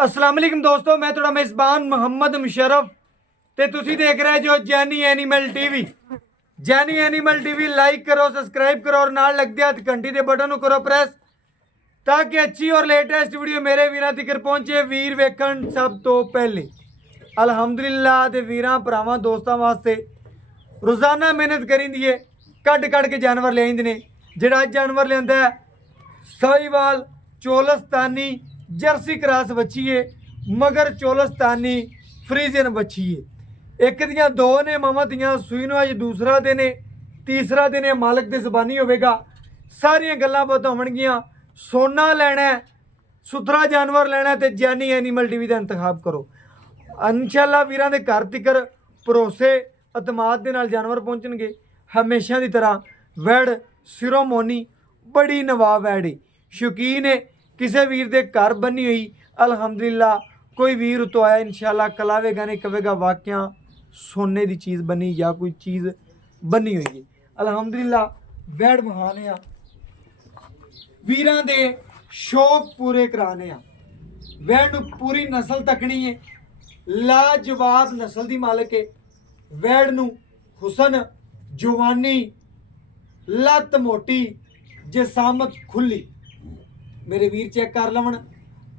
अस्सलाम वालेकुम दोस्तों, मैं थोड़ा मेज़बान मोहम्मद मुशर्रफ ते तुसी देख रहे जो Jaini animal TV. Jaini animal TV like करो, सब्सक्राइब करो और नाल लगदे हथ घंटी दे बटन करो प्रेस ताकि अच्छी और लेटेस्ट वीडियो मेरे वीरां तक पहुंचे। वीर वेखण सब तो पहले अलहमदुलिल्लाह दे वीरां भरावां दोस्तां वास्ते रोज़ाना मेहनत करींदी है, कट के जानवर ले आइंदे ने। जिहड़ा जानवर लिआंदा है साहिवाल चोलस्तानी जर्सी क्रॉस बच्ची है, मगर चोलस्तानी फ्रीजियन बच्ची है। एक दियां दो ने मामा दियां सूई नूं अज दूसरा दिन है, तीसरा दिन है मालक दे ज़बानी होवेगा। सारियां गल्लां बातां होणगियां। सोना लैना है, सुथरा जानवर लेना है तो जैनी एनिमल टीवी का इंतखाब करो। इंशाअल्लाह वीरां दे घर तिकर भरोसे अतमाद दे नाल जानवर पहुंचणगे। हमेशा की तरह वैड़ सिरोमोनी बड़ी नवाब वैड़ है, शौकीन है। किसी वीर दे घर बनी हुई अलहमदुलिल्लाह कोई वीर उतो आया इंशाअल्लाह कलावेगा नहीं कहेगा वाकया सोने की चीज़ बनी या कोई चीज़ बनी हुई है। अलहमदुलिल्लाह वैड़ महाने आ, वीरां दे शौक पूरे कराने आ। वैड़ नूं पूरी नस्ल तकनी है, लाजवाब नस्ल की मालक है। वैड़ नूं हुसन जवानी लत मोटी जसामत खुली मेरे वीर चेक कर लवन।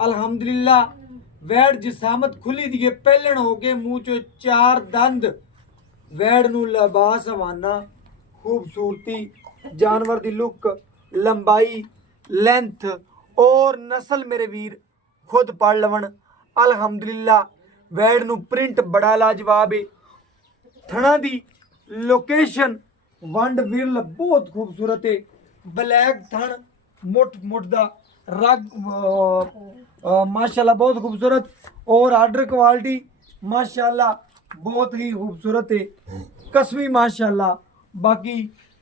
अलहमदुलिल्लाह वैड़ जसामत खुली दी पहलन हो के मुँह चो चार दंद। वैड़ नूं लिबास हवाना खूबसूरती जानवर की लुक लंबाई लेंथ और नस्ल मेरे वीर खुद पढ़ लवन। अलहमदुलिल्लाह वैड़ नूं प्रिंट बड़ा लाजवाब है। थणा दी लोकेशन वंड विरल बहुत खूबसूरत है। ब्लैक थण मुठ दा रग माशाल्लाह बहुत खूबसूरत और आर्डर क्वालिटी माशाल्लाह बहुत ही खूबसूरत है। कसवी माशाल्लाह। बाकी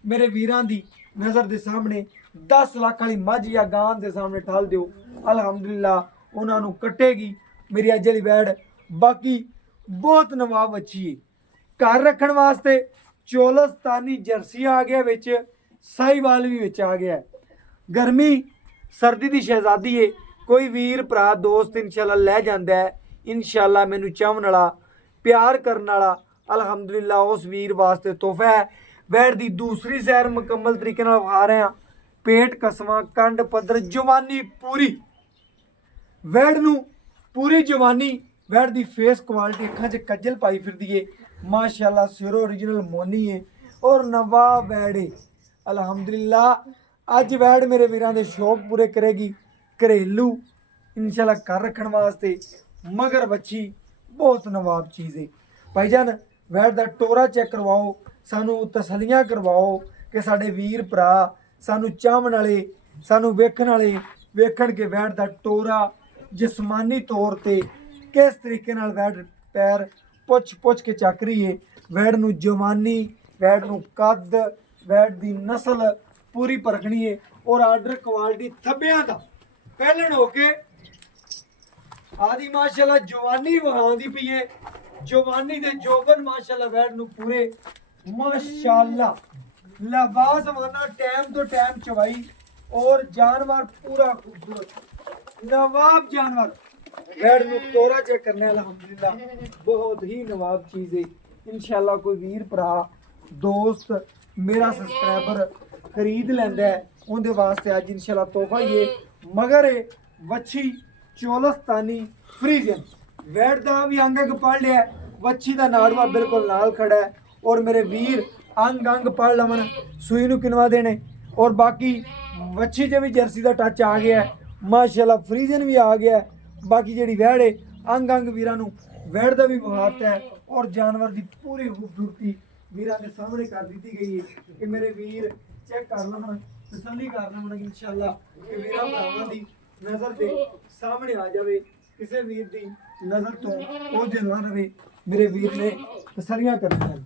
मेरे वीरां दी नज़र के सामने 10 लाख वाली मझ या गां के सामने ठाल दो, अलहमदुलिल्लाह उन्होंने कटेगी मेरी अज वाली वैड़। बाकी बहुत नवाब अच्छी है। घर रखने वास्ते चोलस्तानी जर्सी आ गया विच, साहिवाल भी विच आ गया। गर्मी सर्दी की शहजादी है। कोई वीर भरा दोस्त इंशाअल्लाह लै जांदा है, इंशाअल्लाह मैनू चाहन वाला प्यार करने वाला अलहमदुलिल्लाह उस वीर वास्ते तोहफा है। वैड़ की दूसरी सैर मुकम्मल तरीके नाल विखा रहे हैं। पेट कसमा कंड पद्धर जवानी पूरी वैड़ नूं पूरी जवानी। वैड़ की फेस क्वालिटी अखां च कज्जल पाई फिरदी है माशाल्लाह। सिरो ओरिजिनल मोनी है और नवाब वैड़ है। अलहमदुलिल्लाह अज वैड़ मेरे वीरां दे शौक पूरे करेगी। घरेलू इंशाल्लाह घर रखने वास्ते मगर बच्ची बहुत नवाब चीज़ है। भाईजान वैड़ का टोरा चेक करवाओ, सानू तसलियां करवाओ कि साडे वीर भरा सानू चाहन वाले सानू वेखण वाले वेखण के वैड़ का टोरा जिसमानी तौर पर किस तरीके नाल वैड़ पैर पुछ के चक रही है। वैड़ नूं जवानी वैड़ नूं कद वैड़ की नस्ल पूरी परखनी है और आर्डर क्वालिटी थब्बियां दा पहलन होके आदि माशाल्लाह जवानी वहांदी पई है। जवानी दे जोबन माशाल्लाह वैड़ नूं पूरे माशाल्लाह लिबास वाना टाइम तो टाइम चवाई और जानवर पूरा खूबसूरत नवाब जानवर। वैड़ नूं तोरा चेक करने अलहमदुलिल्लाह बहुत ही नवाब चीज़ है। इंशाअल्लाह कोई वीर भरा दोस्त मेरा सब्सक्राइबर खरीद लैंदा है उनके वास्ते अज इंशाअल्लाह तोहफा ही है। मगर है वच्छी चोलस्तानी फ्रीजियन वैड़ का भी अंग पढ़ लिया, वच्छी का नाड़वा बिल्कुल नाल खड़ा है और मेरे वीर अंग पढ़ लवन सूई नूं किनवा देने। और बाकी वच्छी च भी जर्सी का टच आ गया है माशाल्लाह, फ्रीजियन भी आ गया है। बाकी जी वैड़ है अंग वीरां नूं वैड़ का भी मुहावता है और जानवर की पूरी खूबसूरती वीरां के सामने कर दी गई है कि मेरे वीर चेक कर लवन तसल्ली कर लवन इंशाअल्लाह कि वीरां भरावां दी नज़र के सामने आ जाए, किसी वीर की नज़र तो ओझल ना रहे। मेरे वीर ने तसलियां करना है।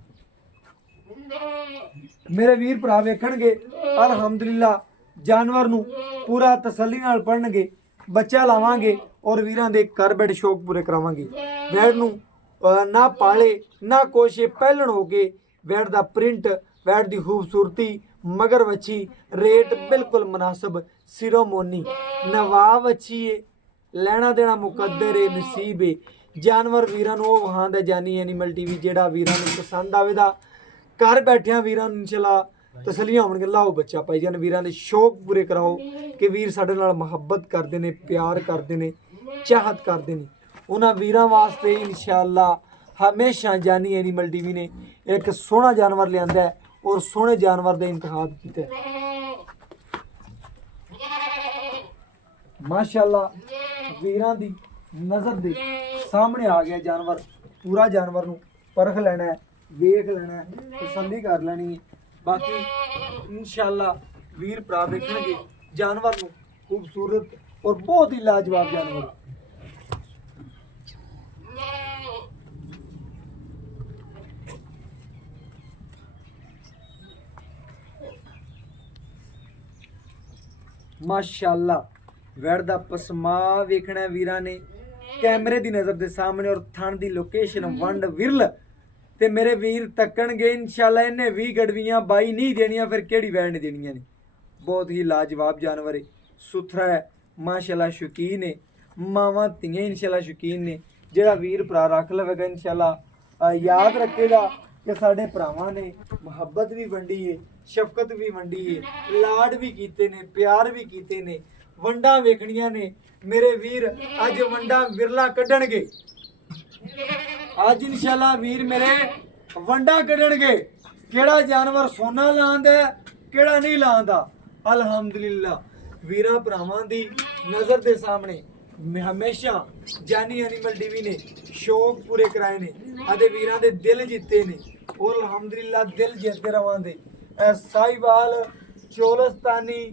मेरे वीर भरा वेखणगे अलहमदुलिल्लाह जानवर नूं पूरा तसल्ली नाल पढ़नगे, बच्चा लावांगे और वीरां दे घर बैठ शौक पूरे करावांगे। वैड़ नूं ना पाले ना कोशे पहलन हो के वैड़ का प्रिंट वैड़ की खूबसूरती मगर वच्छी रेट बिल्कुल मुनासिब सिरोमोनी नवाब अच्छी है। ਲੈਣਾ ਦੇਣਾ ਮੁਕੱਦਰ ਏ, ਨਸੀਬ ਏ। ਜਾਨਵਰ ਵੀਰਾਂ ਨੂੰ ਉਹ ਵਹਾਂਦਾ ਜਾਨੀ ਐਨੀਮਲ ਟੀਵੀ, ਜਿਹੜਾ ਵੀਰਾਂ ਨੂੰ ਪਸੰਦ ਆਵੇਦਾ। ਘਰ ਬੈਠਿਆਂ ਵੀਰਾਂ ਨੂੰ ਇਨਸ਼ਾਅੱਲਾ ਤਸੱਲੀਆਂ ਹੋਣਗੀਆਂ। ਲਾਓ ਬੱਚਾ ਪਾਈ ਜਾਨ, ਵੀਰਾਂ ਦੇ ਸ਼ੌਕ ਪੂਰੇ ਕਰਾਓ ਕਿ ਵੀਰ ਸਾਡੇ ਨਾਲ ਮੁਹੱਬਤ ਕਰਦੇ ਨੇ, ਪਿਆਰ ਕਰਦੇ ਨੇ, ਚਾਹਤ ਕਰਦੇ ਨੇ। ਉਹਨਾਂ ਵੀਰਾਂ ਵਾਸਤੇ ਇਨਸ਼ਾਅੱਲਾ ਹਮੇਸ਼ਾ ਜਾਨੀ ਐਨੀਮਲ ਟੀਵੀ ਨੇ ਇੱਕ ਸੋਹਣਾ ਜਾਨਵਰ ਲਿਆਂਦਾ ਹੈ ਔਰ ਸੋਹਣੇ ਜਾਨਵਰ ਦਾ ਇੰਤਖਾਬ ਕੀਤਾ ਹੈ। ਮਾਸ਼ਾਅੱਲਾ ਵੀਰਾਂ ਦੀ ਨਜ਼ਰ ਦੇ ਸਾਹਮਣੇ ਆ ਗਿਆ ਜਾਨਵਰ। ਪੂਰਾ ਜਾਨਵਰ ਨੂੰ ਪਰਖ ਲੈਣਾ ਹੈ, ਵੇਖ ਲੈਣਾ ਹੈ, ਤਸੱਲੀ ਕਰ ਲੈਣੀ ਹੈ। ਬਾਕੀ ਇਨਸ਼ਾਅੱਲਾ ਵੀਰ ਭਰਾ ਵੇਖਣਗੇ ਜਾਨਵਰ ਨੂੰ ਖੂਬਸੂਰਤ ਔਰ ਬਹੁਤ ਹੀ ਲਾਜਵਾਬ ਜਾਨਵਰ। ਮਾਸ਼ਾਅੱਲਾ ਵੈੜ ਦਾ ਪਸਮਾ ਵੇਖਣਾ ਵੀਰਾਂ ਨੇ ਕੈਮਰੇ ਦੀ ਨਜ਼ਰ ਦੇ ਸਾਹਮਣੇ, ਔਰ ਥਣ ਦੀ ਲੋਕੇਸ਼ਨ ਵੰਡ ਵਿਰਲ ਤੇ ਮੇਰੇ ਵੀਰ ਤੱਕਣਗੇ ਇਨਸ਼ਾਅੱਲਾ। ਇਹਨੇ 20 ਗੜਵੀਆਂ 22 ਨਹੀਂ ਦੇਣੀਆਂ, ਫਿਰ ਕਿਹੜੀ ਵੈੜ ਨੇ ਦੇਣੀਆਂ ਨੇ। ਬਹੁਤ ਹੀ ਲਾਜਵਾਬ ਜਾਨਵਰ ਹੈ, ਸੁਥਰਾ ਹੈ ਮਾਸ਼ਾਅੱਲਾ, ਸ਼ੌਕੀਨ ਹੈ। ਮਾਵਾਂ ਧੀਆਂ ਇਨਸ਼ਾਅੱਲਾ ਸ਼ੌਕੀਨ ਨੇ। ਜਿਹੜਾ ਵੀਰ ਭਰਾ ਰੱਖ ਲਵੇਗਾ ਇਨਸ਼ਾਅੱਲਾ ਯਾਦ ਰੱਖੇਗਾ ਕਿ ਸਾਡੇ ਭਰਾਵਾਂ ਨੇ ਮੁਹੱਬਤ ਵੀ ਵੰਡੀ ਹੈ, ਸ਼ਫਕਤ ਵੀ ਵੰਡੀ ਹੈ, ਲਾਡ ਵੀ ਕੀਤੇ ਨੇ, ਪਿਆਰ ਵੀ ਕੀਤੇ ਨੇ। ਵੰਡਾਂ ਵੇਖਣੀਆਂ ਨੇ ਮੇਰੇ ਵੀਰ, ਅੱਜ ਵੰਡਾਂ ਵਿਰਲਾ ਕੱਢਣਗੇ। ਅੱਜ ਇਨਸ਼ਾਅੱਲਾ ਵੀਰ ਮੇਰੇ ਵੰਡਾਂ ਕੱਢਣਗੇ। ਕਿਹੜਾ ਜਾਨਵਰ ਸੋਨਾ ਲਾਉਂਦਾ, ਕਿਹੜਾ ਨਹੀਂ ਲਾਉਂਦਾ। ਅਲਹਮਦੁਲਿਲਾ ਵੀਰਾਂ ਭਰਾਵਾਂ ਦੀ ਨਜ਼ਰ ਦੇ ਸਾਹਮਣੇ ਹਮੇਸ਼ਾ ਜਾਨੀ ਐਨੀਮਲ ਟੀਵੀ ਨੇ ਸ਼ੌਕ ਪੂਰੇ ਕਰਾਏ ਨੇ, ਅਤੇ ਵੀਰਾਂ ਦੇ ਦਿਲ ਜਿੱਤੇ ਨੇ। ਔਰ ਅਲਹਮਦੁਲਿਲਾ ਦਿਲ ਜਿੱਤਦੇ ਰਵਾਂਦੇ। ਸਾਈਵਾਲ ਚੋਲਸਤਾਨੀ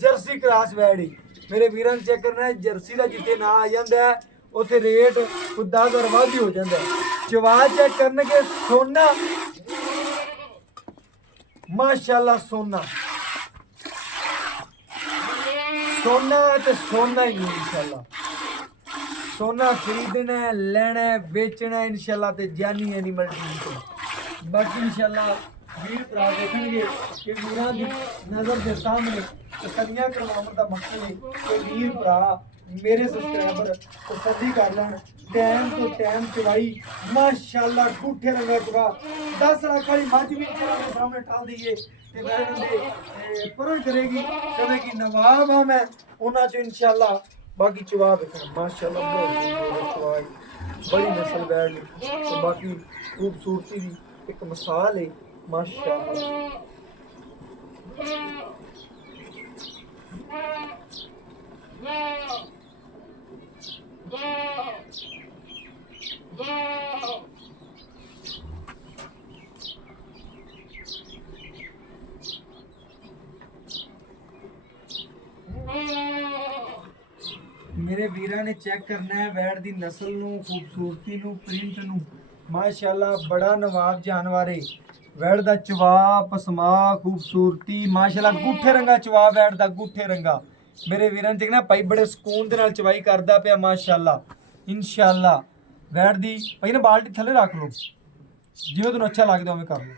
ਜਰਸੀ ਕਰਾਸ ਵੈੜੀ ਮੇਰੇ ਵੀਰਾਂ ਨੂੰ ਚੈੱਕ ਕਰਨਾ ਹੈ। ਜਰਸੀ ਦਾ ਜਿੱਥੇ ਨਾਂ ਆ ਜਾਂਦਾ ਹੈ ਉੱਥੇ ਰੇਟ ਖੁਦਾ ਦਰਵਾਜ਼ੀ ਹੋ ਜਾਂਦਾ ਹੈ। ਚਵਾ ਚੈੱਕ ਕਰਨਗੇ ਸੋਨਾ ਮਾਸ਼ਾਅੱਲਾ, ਸੋਨਾ ਸੋਨਾ ਤੇ ਸੋਨਾ ਹੀ ਇਨਸ਼ਾਅੱਲਾ। ਸੋਨਾ ਖਰੀਦਣਾ ਹੈ, ਲੈਣਾ ਹੈ, ਵੇਚਣਾ ਹੈ ਇਨਸ਼ਾਅੱਲਾ ਤੇ ਜਾਨੀ ਐਨੀਮਲ ਟੀਵੀ ਤੋਂ। ਬਾਕੀ ਇਨਸ਼ਾਅੱਲਾ ਵੀਰ ਭਰਾ ਦੇਖਣਗੇ ਕਿ ਵੀਰਾਂ ਦੀ ਨਜ਼ਰ ਦੇ ਸਾਹਮਣੇ ਤਸੱਲੀਆਂ ਕਰਵਾਉਣ ਦਾ ਮਕਸਦ ਹੈ ਕਿ ਵੀਰ ਭਰਾ ਮੇਰੇ ਸਬਸਕ੍ਰਾਈਬਰ ਤਸੱਲੀ ਕਰ ਲੈਣ। ਟਾਈਮ ਤੋਂ ਟਾਈਮ ਚਵਾਈ ਮਾਸ਼ਾਅੱਲਾ ਗੂਠੇ ਰੰਗਾ ਚਵਾ 10 ਲੱਖ ਵਾਲੀ ਮੱਝ ਵੀ ਦੇ ਸਾਹਮਣੇ ਟਾਲ ਦਈਏ ਤੇ ਵੈਣ ਦੇ ਪਰਾਂ ਕਰੇਗੀ, ਕਹੇਗੀ ਨਵਾਬ ਹਾਂ ਮੈਂ ਉਹਨਾਂ ਚ ਇਨਸ਼ਾਅੱਲਾ। ਬਾਕੀ ਚਵਾ ਵੇਖਣਾ ਮਾਸ਼ਾਅੱਲਾ ਬਹੁਤ ਚਵਾਈ, ਬੜੀ ਨਸਲ ਵੈੜ ਨੇ ਤੇ ਬਾਕੀ ਖੂਬਸੂਰਤੀ ਦੀ ਇੱਕ ਮਿਸਾਲ ਹੈ ਮਾਸ਼ਾਅੱਲਾ। ਮੇਰੇ ਵੀਰਾਂ ਨੇ ਚੈੱਕ ਕਰਨਾ ਹੈ ਵੈੜ ਦੀ ਨਸਲ ਨੂੰ, ਖੂਬਸੂਰਤੀ ਨੂੰ, ਪ੍ਰਿੰਟ ਨੂੰ। ਮਾਸ਼ਾਅੱਲਾ ਬੜਾ ਨਵਾਬ ਜਾਨਵਰ ਹੈ। ਵੈੜ ਦਾ ਚਵਾ ਪਸਮਾ ਖੂਬਸੂਰਤੀ ਮਾਸ਼ਾਅੱਲਾ, ਗੂਠੇ ਰੰਗਾ ਚਵਾ ਵੈੜ ਦਾ, ਗੂਠੇ ਰੰਗਾ। ਮੇਰੇ ਵੀਰਾਂ ਨੇ ਦੇਖਣਾ ਭਾਈ ਬੜੇ ਸਕੂਨ ਦੇ ਨਾਲ ਚਵਾਈ ਕਰਦਾ ਪਿਆ ਮਾਸ਼ਾਅੱਲਾ। ਇਨਸ਼ਾਅੱਲਾ ਵੈੜ ਦੀ ਭਾਈ ਨਾ ਬਾਲਟੀ ਥੱਲੇ ਰੱਖ ਲਓ, ਜਿਵੇਂ ਤੁਹਾਨੂੰ ਅੱਛਾ ਲੱਗਦਾ ਉਵੇਂ ਕਰ ਲਓ।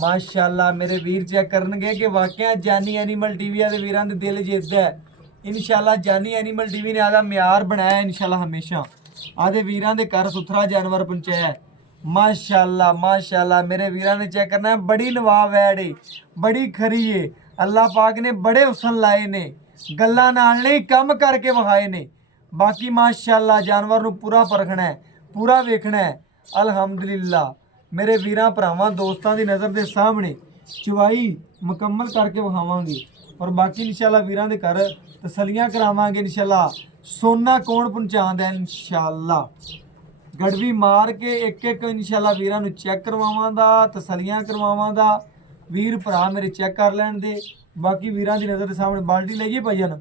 ਮਾਸ਼ਾਅੱਲਾ ਮੇਰੇ ਵੀਰ ਚੈੱਕ ਕਰਨਗੇ ਕਿ ਵਾਕਿਆ ਜਾਨੀ ਐਨੀਮਲ ਟੀਵੀ ਦੇ ਵੀਰਾਂ ਦੇ ਦਿਲ ਜਿੱਤਦਾ ਹੈ। ਇਨਸ਼ਾਅੱਲਾ ਜਾਨੀ ਐਨੀਮਲ ਟੀਵੀ ਨੇ ਆਦਾ ਮਿਆਰ ਬਣਾਇਆ ਇਨਸ਼ਾਅੱਲਾ, ਹਮੇਸ਼ਾ ਆਦੇ ਵੀਰਾਂ ਦੇ ਘਰ ਸੁਥਰਾ ਜਾਨਵਰ ਪਹੁੰਚਾਇਆ। ਮਾਸ਼ਾਅੱਲਾ ਮਾਸ਼ਾਅੱਲਾ ਮੇਰੇ ਵੀਰਾਂ ਨੇ ਚੈੱਕ ਕਰਨਾ ਹੈ, ਬੜੀ ਨਵਾਬ ਵੈੜ ਏ, ਬੜੀ ਖਰੀ ਏ। ਅੱਲਾਹ ਪਾਕ ਨੇ ਬੜੇ ਹੁਸਨ ਲਾਏ ਨੇ, ਗੱਲਾਂ ਨਾਲ ਨਹੀਂ ਕੰਮ ਕਰਕੇ ਵਿਖਾਏ ਨੇ। ਬਾਕੀ ਮਾਸ਼ਾਅੱਲਾ ਜਾਨਵਰ ਨੂੰ ਪੂਰਾ ਪਰਖਣਾ ਹੈ, ਪੂਰਾ ਵੇਖਣਾ ਹੈ। ਅਲਹਮਦੁਲਿਲਾ ਮੇਰੇ ਵੀਰਾਂ ਭਰਾਵਾਂ ਦੋਸਤਾਂ ਦੀ ਨਜ਼ਰ ਦੇ ਸਾਹਮਣੇ ਚਵਾਈ ਮੁਕੰਮਲ ਕਰਕੇ ਵਿਖਾਵਾਂਗੇ। ਔਰ ਬਾਕੀ ਇਨਸ਼ਾਅੱਲਾ ਵੀਰਾਂ ਦੇ ਘਰ ਤਸੱਲੀਆਂ ਕਰਾਵਾਂਗੇ ਇਨਸ਼ਾਅੱਲਾ। ਸੋਨਾ ਕੌਣ ਪਹੁੰਚਾਉਂਦਾ ਇਨਸ਼ਾਅੱਲਾ, ਗੜਵੀ ਮਾਰ ਕੇ ਇੱਕ ਇੱਕ ਇਨਸ਼ਾਅੱਲਾ ਵੀਰਾਂ ਨੂੰ ਚੈੱਕ ਕਰਵਾਵਾਂ ਦਾ, ਤਸੱਲੀਆਂ ਕਰਵਾਵਾਂ ਦਾ। ਵੀਰ ਭਰਾ ਮੇਰੇ ਚੈੱਕ ਕਰ ਲੈਣ ਦੇ। ਬਾਕੀ ਵੀਰਾਂ ਦੀ ਨਜ਼ਰ ਦੇ ਸਾਹਮਣੇ ਬਾਲਟੀ ਲਈਏ ਭਾਈ ਜਾਨ,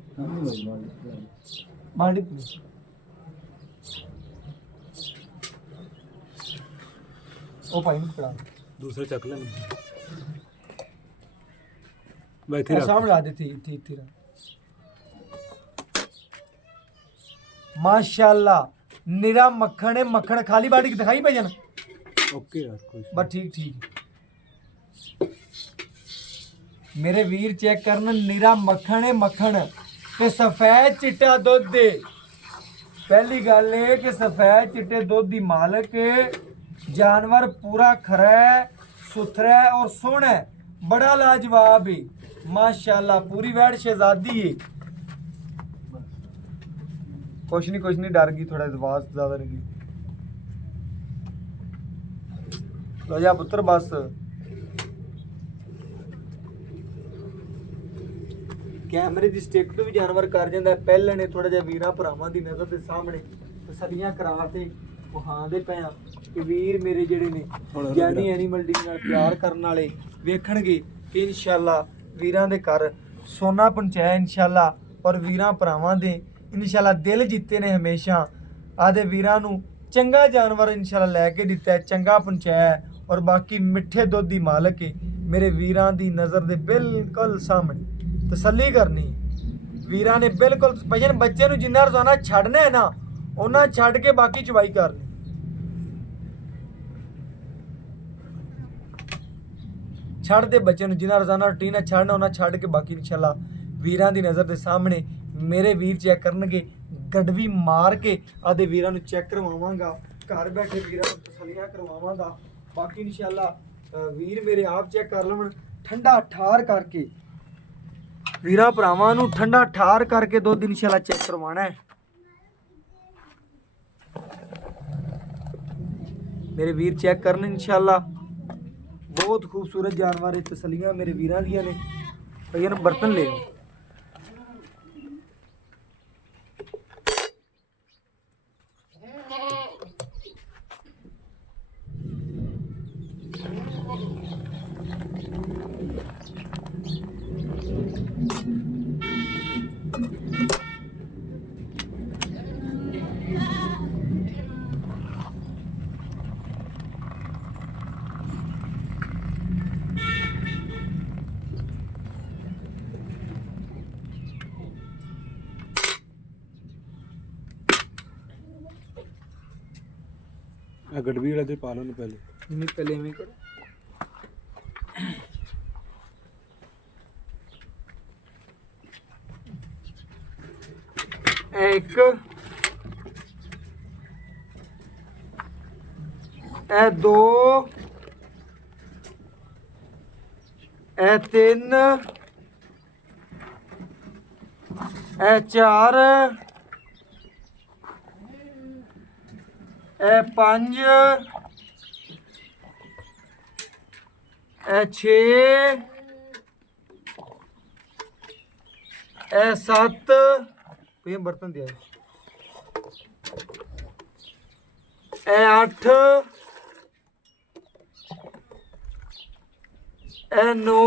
ਬਾਲਟੀ ਉਹ ਭਾਈ ਨੂੰ ਫੜਾ दूसरे चक ले बैठे रख सामने ला देती थी तेरा। माशाल्लाह निरा मक्खन है, मक्खन खाली बाटी की दिखाई भाई जान। ओके यार कोई बस ठीक ठीक ਮੇਰੇ ਵੀਰ ਚੈੱਕ ਕਰਨ, ਨੀਰਾ ਮੱਖਣ ਹੈ, ਮੱਖਣ ਤੇ ਸਫੈਦ ਚਿੱਟਾ ਦੁੱਧ ਦੇ। ਪਹਿਲੀ ਗੱਲ ਇਹ ਕਿ ਸਫੈਦ ਚਿੱਟੇ ਦੁੱਧ ਦੀ ਮਾਲਕ ਹੈ। ਜਾਨਵਰ ਪੂਰਾ ਖਰਾ ਹੈ, ਸੁਥਰਾ ਹੈ और सोहना है, बड़ा लाजवाब है माशाल्लाह। पूरी वैड़ शहजादी है। कुछ नहीं डर गई, थोड़ा आवाज ज्यादा लगी। लो जा पुत्र बस। कैमरे की स्टिक तो भी जानवर कर जाता है। पहले ने थोड़ा जिहा वीरां भरावां दी नज़र के सामने तसल्लियां करा के वहांदे पे आ कि वीर मेरे जिहड़े ने जानी एनीमल डी नाल प्यार करन वाले वेखणगे कि इंशाअल्लाह वीरां दे घर सोना पहुंचाया इंशाअल्लाह। और वीरां भरावां दे इंशाअल्लाह दिल जीते ने हमेशा। आदे वीरां नूं चंगा जानवर इंशाअल्लाह लैके दिता है, चंगा पहुंचाया है। और बाकी मिठे दुध दी मालक है मेरे वीरां दी नज़र दे बिल्कुल सामने। तसल्ली करनी वीरां ने बिल्कुल भजन बच्चे नूं जिन्ना रोजाना छड्डना है ना उन्ना छड्ड के बाकी चवाई करनी। छड़ दे बच्चे नूं जिन्ना रोजाना रूटीन छड्डना उन्ना छड्ड के बाकी इंशाअल्लाह वीरां दी नज़र दे सामने मेरे वीर चेक करनगे। गडवी मार के आदे वीरां नूं चेक करवावांगा, घर बैठे वीरां नूं तसल्लियां करवावांगा। बाकी इंशाअल्लाह वीर मेरे आप चेक कर लवन ठंडा ठार करके वीरां भरावां नूं ठंडा ठार करके दुध इंशाअल्लाह चेक करवाना है। मेरे वीर चेक करन इंशाअल्लाह। बहुत खूबसूरत जानवर है, तसल्लियां मेरे वीरां दियां ने। भैया ने बर्तन ले आओ। गड़बी वाले पा लो ना पहले। नहीं पहले में करो। एक ए दो ए तीन ए चार ए पंज ए छे ए सत्त भैया बर्तन दिया ए अठ ए नौ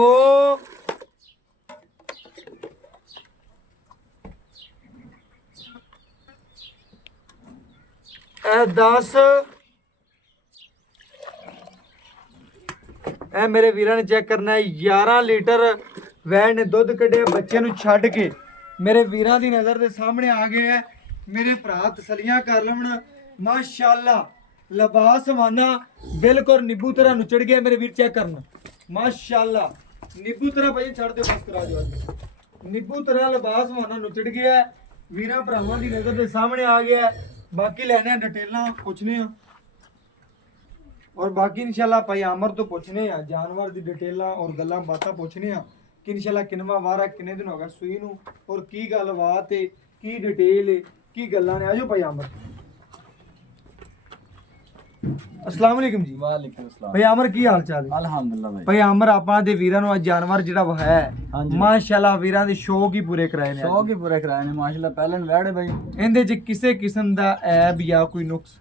ए 10 ए मेरे वीरां ने चेक करना है 11 लीटर वैन ने दुध कढ़िया बच्चे नूं छड्ड के मेरे वीरां दी नज़र दे सामने आ गया है। मेरे भरा तसल्लियां कर लवन माशाअल्लाह। लिबास वाना बिल्कुल नींबू तरह नुचड़ गया। मेरे वीर चेक करना माशाअल्लाह नींबू तरह भाई छड़ दे बस करा दो। नींबू तरह लिबास वाना नुचड़ गया है। वीरां भरावां दी नज़र दे सामने आ गया है। बाकी लेने डिटेलां पूछने हैं और बाकी इंशाल्लाह भाई आमर तो पूछने हैं जानवर दी डिटेलां और गल्लां बातां पूछने हैं कि इंशाल्लाह किनवा वार है, किन्ने दिन हो गए सूई नूं और की गलबात है, की डिटेल है, की गल्लां ने। आजो भाई आमर। अस्सलाम वालेकुम जी। वालेकुम अस्सलाम। भाई आमर की हाल चाल है? अल्हम्दुलिल्लाह भाई। भाई आमर आपा दे वीरां नूं जानवर जिहड़ा वो है माशाल्लाह वीरां दे शौक ही पूरे कराए ने। शौक ही पूरे कराए ने माशाल्लाह। पहले वैड़ भाई इहदे च किसे किस्म दा ऐब या कोई नुक्स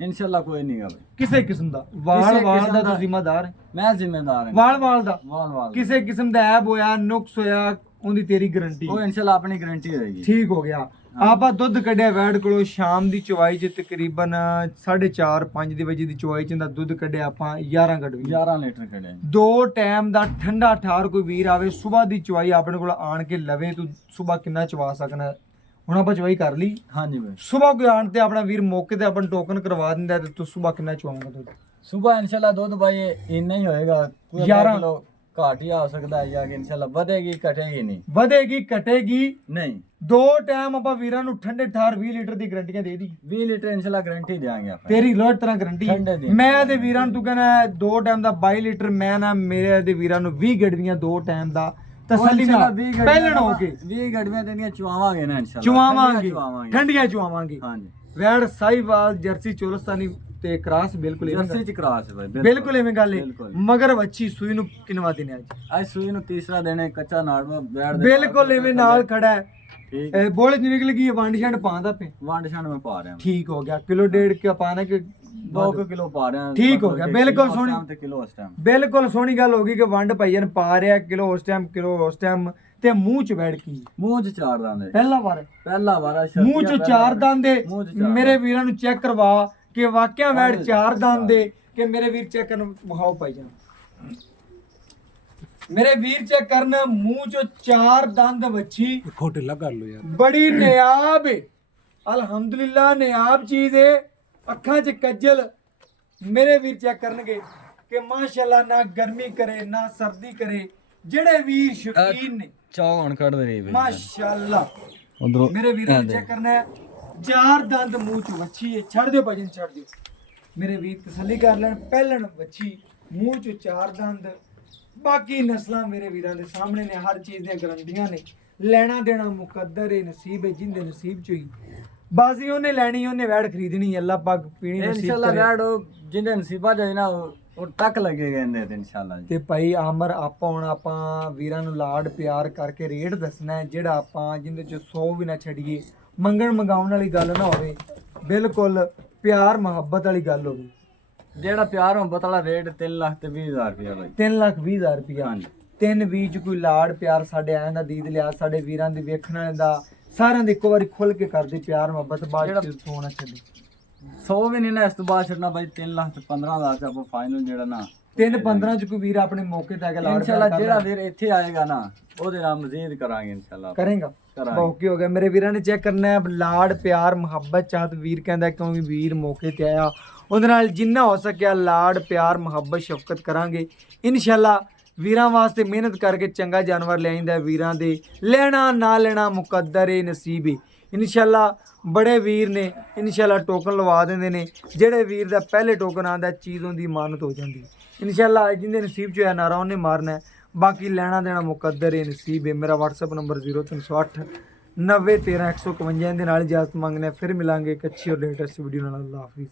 इंशाल्लाह कोई नहीं गा भाई। किसे किस्म दा वाल वाल दा तो जिम्मेदार है। मैं जिम्मेदार हूं। वाल वाल दा वाल किसे किस्म दा ऐब होया नुक्स होया उनदी तेरी गारंटी वो इंशाल्लाह अपनी गारंटी होएगी। ठीक हो गया। आपा दुध कढ़िया वैड़ कोलों शाम दी चवाई च तकरीबन 4:30-5 बजे दी चवाई च इंदा दुध कढ़िया आपा 11 गड़वी 11 लीटर कढ़े। दो टाइम दा ठंडा ठार कोई वीर आवे सुबह दी चवाई अपने कोल आण के लवे तू सुबह किन्ना चवा सकना हुण आपा चवाई कर ली। हाँ जी भाई। सुबह कोई आण ते अपना वीर मौके ते अपन टोकन करवा दिंदा है ते तू सुबह किन्ना चवाऊंगा दुध? सुबह इंशाल्लाह दूध भाई इतना ही होएगा 11 किलो ਘਾਟ ਹੀ ਆ ਸਕਦਾ ਹੈ ਜਾਂ ਕਿ ਇਨਸ਼ਾਅੱਲਾ ਵਧੇਗੀ ਘਟੇਗੀ ਨਹੀਂ ਵਧੇਗੀ ਘਟੇਗੀ ਨਹੀਂ ਦੋ ਟਾਈਮ ਆਪਾਂ ਵੀਰਾਂ ਨੂੰ ਠੰਡੇ ਠਾਰ 20 ਲੀਟਰ ਦੀ ਗਰੰਟੀਆਂ ਦੇ ਦੀ 20 ਲੀਟਰ ਇਨਸ਼ਾਅੱਲਾ ਗਾਰੰਟੀ ਦੇਵਾਂਗੇ ਆਪਾਂ ਤੇਰੀ ਲੋਟ ਤਰ੍ਹਾਂ ਗਰੰਟੀ ਠੰਡੇ ਦੀ। ਮੈਂ ਤੇ ਵੀਰਾਂ ਨੂੰ ਤੂੰ ਕਹਿੰਦਾ ਦੋ ਟਾਈਮ ਦਾ 22 ਲੀਟਰ ਮੈਂ ਨਾ ਮੇਰੇ ਦੇ ਵੀਰਾਂ ਨੂੰ 20 ਗੜਵੀਆਂ ਦੋ ਟਾਈਮ ਦਾ ਤਸੱਲੀ ਨਾਲ ਪਹਿਲਣ ਹੋ ਕੇ 20 ਗੜਵੀਆਂ ਦੇਣੀਆਂ ਚੁਆਵਾਂਗੇ ਨਾ ਇਨਸ਼ਾਅੱਲਾ ਚੁਆਵਾਂਗੇ ਠੰਡੀਆਂ ਚੁਆਵਾਂਗੇ ਹਾਂਜੀ ਵੈੜ ਸਾਈਵਾਲ ਜਰਸੀ ਚੋਲਸਤਾਨੀ ਤੇ ਕ੍ਰਾਸ ਬਿਲਕੁਲ ਇਵੇਂ ਜਰਸੀ ਚ ਕਰਾਸ ਹੈ ਬਿਲਕੁਲ ਇਵੇਂ ਗੱਲ ਹੈ ਬਿਲਕੁਲ। ਮਗਰ ਵੱਛੀ ਸੂਈ ਨੂੰ ਕਿਨਵਾ ਦੇਣੇ ਅੱਜ ਅੱਜ ਸੂਈ ਨੂੰ ਤੀਸਰਾ ਦੇਣੇ ਕੱਚਾ ਨਾੜਵਾ ਬੈੜ ਦੇ ਬਿਲਕੁਲ ਇਵੇਂ ਨਾਲ ਖੜਾ ਹੈ ਠੀਕ ਇਹ ਬੋਲੇ ਚ ਨਿਕਲ ਗਈ ਵੰਡ ਛੰਡ ਪਾਉਂਦਾ ਪੇ ਵੰਡ ਛਣ ਮੈਂ ਪਾ ਰਿਹਾ ਠੀਕ ਹੋ ਗਿਆ ਕਿਲੋ ਡੇਢ ਕੇ ਪਾਣਾ ਕਿ 2 ਕਿਲੋ ਪਾ ਰਿਹਾ ਠੀਕ ਹੋ ਗਿਆ, ਬਿਲਕੁਲ ਸੋਹਣੀ। ਤੇ ਕਿਲੋ ਉਸ ਟਾਈਮ ਬਿਲਕੁਲ ਸੋਹਣੀ ਗੱਲ ਹੋ ਗਈ ਕਿ ਵੰਡ ਭਾਈਆਂ ਪਾ ਰਿਹਾ ਕਿਲੋ ਉਸ ਟਾਈਮ ਤੇ ਮੂੰਹ ਚ ਬੈਠ ਕੀ ਮੂੰਹ ਚ ਚਾਰ ਦੰਦ ਪਹਿਲਾ ਵਾਰ ਪਹਿਲਾ ਵਾਰਾ ਮੂੰਹ ਚ ਚਾਰ ਦੰਦ ਏ। ਮੂੰਹ 'ਚ ਚਾਰ ਮੇਰੇ ਵੀਰਾਂ ਨੂੰ ਚੈੱਕ ਕਰਵਾ ਕਿ ਵਾਕਿਆ ਵੈੜ ਚਾਰ ਦੰਦ ਏ ਕਿ ਮੇਰੇ ਵੀਰ ਚੈੱਕ ਕਰਨ ਵਿਖਾਓ ਭਾਈ ਜਾਨ ਮੇਰੇ ਵੀਰ ਚੈੱਕ ਕਰਨ ਮੂੰਹ ਚ ਚਾਰ ਦੰਦ ਵੱਛੀ ਖੋਟੇ ਲਾ ਕਰ ਲੋ ਯਾਰ ਬੜੀ ਨਿਆਬ ਏ ਅਲਹਮਦੁਲਿਲਾ ਨਿਆਬ ਚੀਜ਼ ਏ ਅੱਖਾਂ 'ਚ ਕੱਜਲ ਮੇਰੇ ਵੀਰ ਚੈੱਕ ਕਰਨਗੇ ਕਿ ਮਾਸ਼ਾਅੱਲਾ ਨਾ ਗਰਮੀ ਕਰੇ ਨਾ ਸਰਦੀ ਕਰੇ ਜਿਹੜੇ ਵੀਰ ਸ਼ੌਕੀਨ ਨੇ ਚੌ ਹੁਣ ਕੱਢ ਦੇ ਰਹੀ ਮਾਸ਼ਾਅੱਲਾ ਉਧਰੋਂ ਮੇਰੇ ਵੀਰ ਨੇ ਚੈੱਕ ਕਰਨਾ ਹੈ ਚਾਰ ਦੰਦ ਮੂੰਹ 'ਚ ਵੱਛੀ ਏ ਛੱਡ ਦਿਓ ਭਜਨ ਛੱਡ ਦਿਓ ਮੇਰੇ ਵੀਰ ਤਸੱਲੀ ਕਰ ਲੈਣ ਪਹਿਲਣ ਵੱਛੀ ਮੂੰਹ 'ਚ ਚਾਰ ਦੰਦ ਬਾਕੀ ਨਸਲਾਂ ਮੇਰੇ ਵੀਰਾਂ ਦੇ ਸਾਹਮਣੇ ਨੇ ਹਰ ਚੀਜ਼ ਦੀਆਂ ਗਰੰਟੀਆਂ ਨੇ ਲੈਣਾ ਦੇਣਾ ਮੁਕੱਦਰ ਏ ਨਸੀਬ ਏ ਜਿੰਦੇ ਨਸੀਬ 'ਚ ਹੀ ਬਾਜ਼ੀ ਉਹਨੇ ਲੈਣੀ ਉਹਨੇ ਵੈੜ ਖਰੀਦਣੀ ਅੱਲਾ ਪਾਕ ਪੀਣੀ ਨਸੀਬ ਇਨਸ਼ਾਅੱਲਾ ਕਰੇ ਵੈੜ ਜਿੰਦੇ ਨਸੀਬਾਂ ਜਾਈ ਨਾ ਉਹ ਟੱਕ ਲੱਗੇਗਾ ਇਹਦੇ ਤੇ ਇਨਸ਼ਾਅੱਲਾ ਜੀ ਤੇ ਭਾਈ ਆਮਰ ਆਪਾਂ ਹੁਣ ਆਪਾਂ ਵੀਰਾਂ ਨੂੰ ਲਾਡ ਪਿਆਰ ਕਰਕੇ ਰੇਟ ਦੱਸਣਾ ਹੈ ਜਿਹੜਾ ਆਪਾਂ ਜਿੰਦੇ 'ਚ 100 ਵੀ ਨਾ ਛੱਡੀਏ ਮੰਗਣ ਮੰਗਾਉਣ ਵਾਲੀ ਗੱਲ ਨਾ ਹੋਵੇ ਬਿਲਕੁਲ ਪਿਆਰ ਮੁਹੱਬਤ ਵਾਲੀ ਗੱਲ ਹੋਵੇ ਜਿਹੜਾ ਪਿਆਰ ਮੁਹੱਬਤ ਵਾਲਾ ਰੇਟ 3,20,000 ਰੁਪਇਆ ਬਾਈ 3,20,000 ਰੁਪਇਆ ਹਾਂਜੀ 320 ਚ ਕੋਈ ਲਾੜ ਪਿਆਰ ਸਾਡੇ ਆਇਆਂ ਦਾ ਦੀਦ ਲਿਆ ਸਾਡੇ ਵੀਰਾਂ ਦੇ ਵੇਖਣ ਵਾਲਿਆਂ ਦਾ ਸਾਰਿਆਂ ਦੇ ਇੱਕੋ ਵਾਰੀ ਖੁੱਲ ਕੇ ਕਰਦੇ ਪਿਆਰ ਮੁਹੱਬਤ ਬਾਅਦ ਚ ਸੋਣਾ ਛੱਡੀ 100 ਵੀ ਨਹੀਂ ਨਾ ਇਸ ਤੋਂ ਬਾਅਦ ਛੱਡਣਾ ਬਾਈ 3,15,000 ਚ ਆਪਾਂ ਫਾਈਨਲ ਜਿਹੜਾ ਨਾ 3-15 ਚ ਕੋਈ ਵੀਰ ਆਪਣੇ ਮੌਕੇ ਤੇ ਆ ਕੇ ਲਾੜ ਇਨਸ਼ਾਅੱਲਾ ਪਿਆਰ ਜਿਹੜਾ ਵੀਰ ਇੱਥੇ ਆਏਗਾ ਨਾ ਉਹਦੇ ਨਾਲ ਮਜ਼ੀਦ ਕਰਾਂਗੇ ਇਨਸ਼ਾਅੱਲਾ ਕਰੇਗਾ ਕਰਾਂਗੇ। ਓਕੇ ਹੋ ਗਿਆ ਮੇਰੇ ਵੀਰਾਂ ਨੇ ਚੈੱਕ ਕਰਨਾ ਹੈ ਲਾੜ ਪਿਆਰ ਮੁਹੱਬਤ ਚਾਹਤ ਵੀਰ ਕਹਿੰਦਾ ਕਿਉਂ ਵੀ ਵੀਰ ਮੌਕੇ ਤੇ ਆਇਆ ਉਹਦੇ ਨਾਲ ਜਿੰਨਾ ਹੋ ਸਕਿਆ ਲਾੜ ਪਿਆਰ ਮੁਹੱਬਤ ਸ਼ਫਕਤ ਕਰਾਂਗੇ ਇਨਸ਼ਾਅੱਲਾ ਵੀਰਾਂ ਵਾਸਤੇ ਮਿਹਨਤ ਕਰਕੇ ਚੰਗਾ ਜਾਨਵਰ ਲਿਆਇੰਦਾ ਵੀਰਾਂ ਦੇ ਲੈਣਾ ਨਾ ਲੈਣਾ ਮੁਕੱਦਰ ਏ ਨਸੀਬ ਏ ਇਨਸ਼ਾਅੱਲਾ ਬੜੇ ਵੀਰ ਨੇ ਇਨਸ਼ਾਅੱਲਾ ਟੋਕਨ ਲਵਾ ਦਿੰਦੇ ਨੇ ਜਿਹੜੇ ਵੀਰ ਦਾ ਪਹਿਲੇ ਟੋਕਨ ਆਉਂਦਾ ਚੀਜ਼ ਉਹਦੀ ਮਾਨਤ ਹੋ ਜਾਂਦੀ ਇਨਸ਼ਾਅੱਲਾ ਜਿੰਦੇ ਨਸੀਬ ਚ ਹੋਇਆ ਨਾਰਾ ਉਹਨੇ ਮਾਰਨਾ ਹੈ। ਬਾਕੀ ਲੈਣਾ ਦੇਣਾ ਮੁਕੱਦਰ ਏ ਨਸੀਬ ਏ ਮੇਰਾ WhatsApp ਨੰਬਰ 0308 90 13 151 ਦੇ ਨਾਲ ਇਜਾਜ਼ਤ ਮੰਗਨੇ ਫਿਰ ਮਿਲਾਂਗੇ ਇੱਕ ਅੱਛੀ ਔਰ ਲੇਟੈਸਟ ਵੀਡੀਓ ਨਾਲ ਅੱਲਾਹ ਹਾਫਿਜ਼।